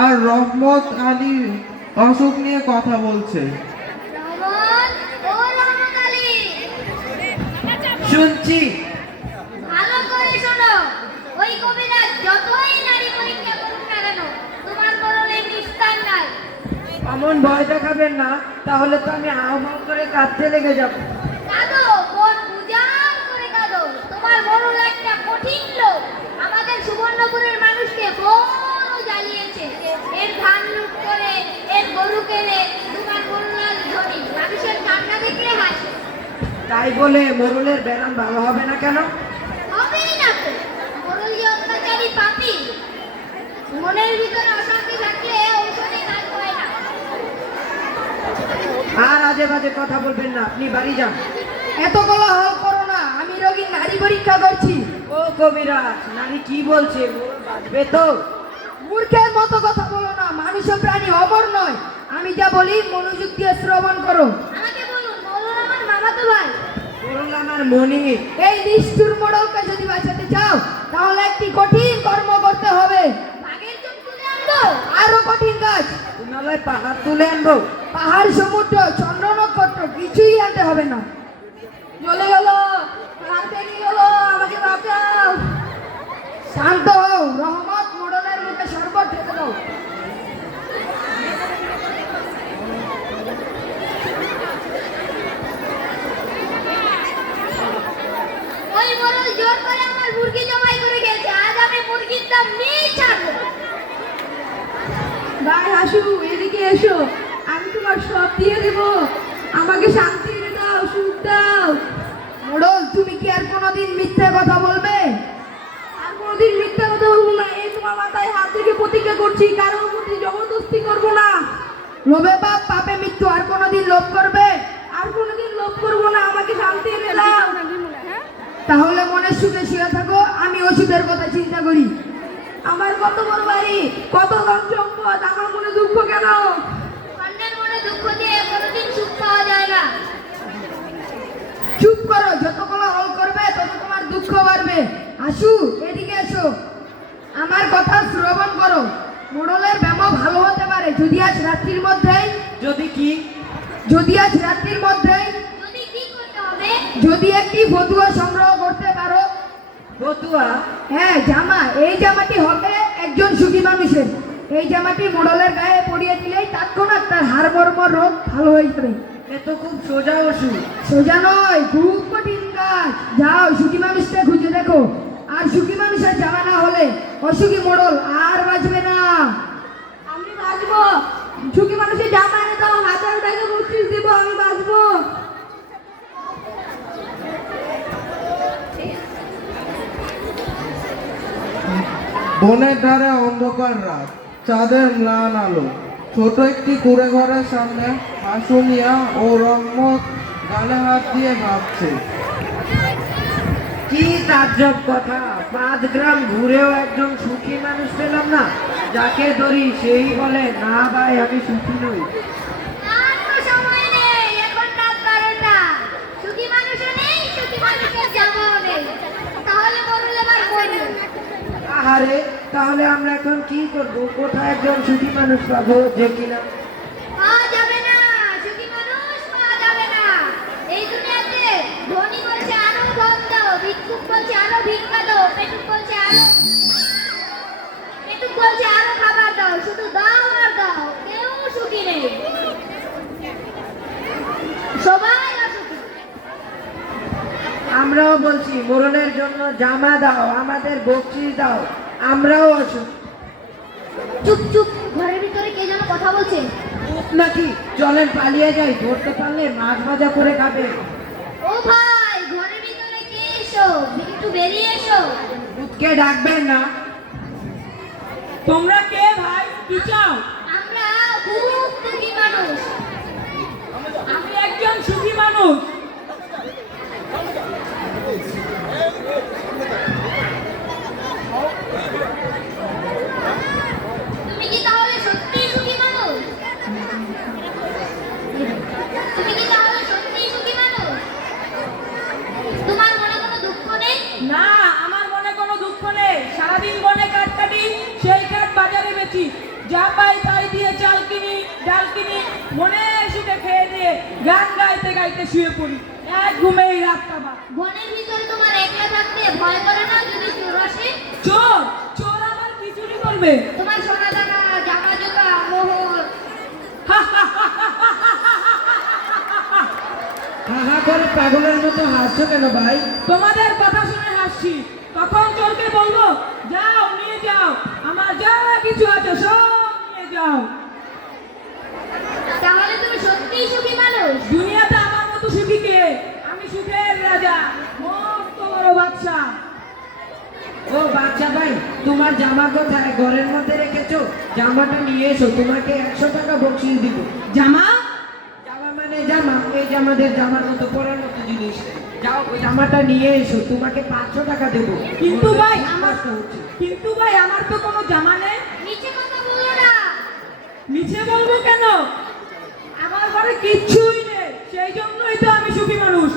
আর রহমত আলী অসুখ নিয়ে কথা বলছে। শুনছি। ভালো করে শোনো, ওই কবিরা যতই নারী পরীক্ষা করুক না কেন, তোমার মরণে নিস্তার নাই। এমন ভয় দেখাবেন না, তাহলে তো আমি হাউমাউ করে কাঁদতে লেগে যাব। কাঁদো, মন উজাড় করে কাঁদো। তোমার মরণ একটা কঠিন লোক আমাদের সুবর্ণপুরের মানুষকে বড় জ্বালিয়েছে। এর ধান লুট করে, এর গরু কেড়ে তোমার মরুলাল ধনী মানুষের কান্না দেখে হাসে। তাই বলে মোরলের ব্যারাম ভালো হবে না কেন? হবেই না তো, মোরল যে অত্যাচারী পাপী। মনের ভিতরে অশান্তি থাকলে ঔষধে কাজ হয় না। আর আজে বাজে কথা বলবেন না, আপনি বাড়ি যান। এত কোলাহল করো না, আমি রোগীর নারী পরীক্ষা করছি। ও কবিরাজ, নারী কি বলছে? মোরল বাঁচবে তো? মূর্খের মতো কথা বলো না, মানুষ ও প্রাণী অমর নয়। আমি যা বলি মনোযোগ দিয়ে শ্রবণ করো। আমাকে বলুন, মোরল আমার মামাতো ভাই। মোরল আমার মনি। এই নিষ্ঠুর মোড়লকে যদি বাঁচাতে চাও, তাহলে একটি কঠিন কর্ম করতে হবে। বাঘের চোখ তুলে আনবো? আরো কঠিন কাজ। হিমালয় পাহাড় তুলে আনবো? পাহাড়, সমুদ্র, চন্দ্র, নক্ষত্র কিছুই আনতে হবে না। চলে গেল, রাত বেরিয়ে গেল, আমাকে বাঁচাও। শান্ত হও, রহমত মোড়লের মুখে শরবত ঢেলে দাও। ওই মোরল জোর করে আমার মুরগি জবাই করে খেয়েছে। আজ আমি মুরগির দাম নিয়েই ছাড়বো। ভাই হাসু, এদিকে এসো, আমি তোমার সব দিয়ে দেব। আমাকে শান্তি দাও, সুখ দাও। মোড়ল, তুমি কি আর কোনোদিন মিথ্যা কথা বলবে? আর কোনোদিন মিথ্যা কথা বলবো না। এই তোমার মাথায় হাত রেখে প্রতিজ্ঞা করছি, কারোর প্রতি জবরদস্তি করবো না। লোভে পাপ, পাপে মৃত্যু। আর কোনোদিন লোভ করবে? আর কোনোদিন লোভ করবো না। আমাকে শান্তি এনে দাও। তাহলে মনের সুখে শুয়ে থাকো, আমি ওষুধের কথা চিন্তা করি। আমার কত বড় বাড়ি, কত ধন সম্পদ, আমার মনে দুঃখ কেন? অন্যের মনে দুঃখ দিয়ে কোনোদিন সুখ পাওয়া যায় না। চুপ করো, যত কোলাহল করবে তত তোমার দুঃখ বাড়বে। আসু, এদিকে এসো, আমার কথা শ্রবণ করো। মোড়লের ব্যামো ভালো হতে পারে যদি আজ রাত্রির মধ্যেই যদি কি? যদি আজ রাত্রির মধ্যেই যদি কি করতে হবে? যদি একটি ফতুয়া সংগ্রহ করতে পারো। ফতুয়া? হ্যাঁ, জামা। এই জামাটি হবে একজন সুখী মানুষের। এই জামাটি মোড়লের গায়ে পরিয়ে দিলেই তৎক্ষণাৎ তার হাড় রোগ ভালো হয়ে যাবে। এ তো খুব সোজা ওষুধ। সোজা নয়, খুব কঠিন কাজ। যাও, সুখী মানুষটা খুঁজে দেখো। আর সুখী মানুষের জামা না হলে অসুখী মোড়ল আর বাঁচবে না। আমি বাঁচবো। সুখী মানুষের জামা এনে দাও, 1000 টাকা বকশিশ দেবো, আমি বাঁচবো। বনের ধারে অন্ধকার রাত, চাঁদের ম্লান আলো। ছোট একটি কুড়ে ঘরের সামনে হাসু মিয়া ও রহমত গালে হাত দিয়ে ভাবছে। কি তাজ্জব কথা! 5 গ্রাম ঘুরেও একজন সুখী মানুষ পেলাম না। যাকে ধরি সেই বলে, না ভাই, আমি সুখী নই। আর তো সময় নেই, এখন রাত 12টা। সুখী মানুষও নেই, সুখী মানুষের জামাও নেই। তাহলে মোরল এবার করবে। আহারে, তাহলে আমরা এখন কি করব? কোথায় একজন সুখী মানুষ পাবো যে কিনা? পাওয়া যাবে না, সুখী মানুষ পাওয়া যাবে না। এই দুনিয়াতে ধনী বলছে আরো ধন দাও, ভিক্ষুক বলছে আরো ভিক্ষা দাও, পেটুক বলছে আরো খাবার দাও। শুধু দাও আর দাও, কেউ সুখী নেই। সবাই অসুখী। আমরাও বলছি মোরলের জন্য জামা দাও, আমাদের বকশিশ দাও, আমরাও অসুখী। চুপ চুপ, ঘরের ভিতরে কে যেন কথা বলছে। নাকি? চলেন পালিয়ে যাই, ধরতে পারলে মাছ ভাজা করে খাবে। ও ভাই, ঘরের ভিতরে কে? এসো, একটু বেরিয়ে এসো। ভূতকে ডাকবেন না। তোমরা কে ভাই? কি চাও? আমরা খুব দুঃখী মানুষ। আমি একজন সুখী মানুষ। তুমি কি তাহলে সত্যিই সুখী মানুষ? তোমার মনে কোনো দুঃখ নেই? না, আমার মনে কোনো দুঃখ নেই। সারাদিন বনে কাঠ কাটি, সেই কাঠ বাজারে বেচি। যা যা পাই তাই দিয়ে চাল কিনি ডাল কিনি, মনে সুখে খেয়ে দিয়ে গান গাইতে গাইতে শুয়ে পড়ি, এক ঘুমেই রাত কাবা। বনের ভিতরে তোমার একলা থাকতে ভয় করে না যদি চোর আসে? চোর চোর আমার কি চুরি করবে? তোমার সোনা দানা জামা জোতা মোহর। হাহা করে পাগলের মতো হাসছো কেন ভাই? তোমাদের কথা শুনে হাসছি, তখন চোরকে বলবো যাও নিয়ে যাও, আমার যা কিছু আছে সব নিয়ে যাও। তাহলে তুমি সত্যিই সুখী মানুষ? দুনিয়াতে আমার মতো সুখী কে? আমি সুখের রাজা, মস্ত বড় বাদশা। ও বাচ্চা ভাই, তোমার জামা কোথায়? ঘরের মধ্যে রেখেছো? জামাটা নিয়ে এসো, তোমাকে 100 টাকা বকশিশ দিব। জামা? জামা মানে জামা, এই যে আমাদের জামার মতো পরার মতো জিনিস। যাও ওই জামাটা নিয়ে এসো, তোমাকে 500 টাকা দেবো। কিন্তু ভাই আমার আমার তো কোনো জামা নেই। নিচে কথা বলো না। মিছে বলবো কেন? আমার ঘরে কিচ্ছুই নেই, সেই জন্যই তো আমি সুখী মানুষ।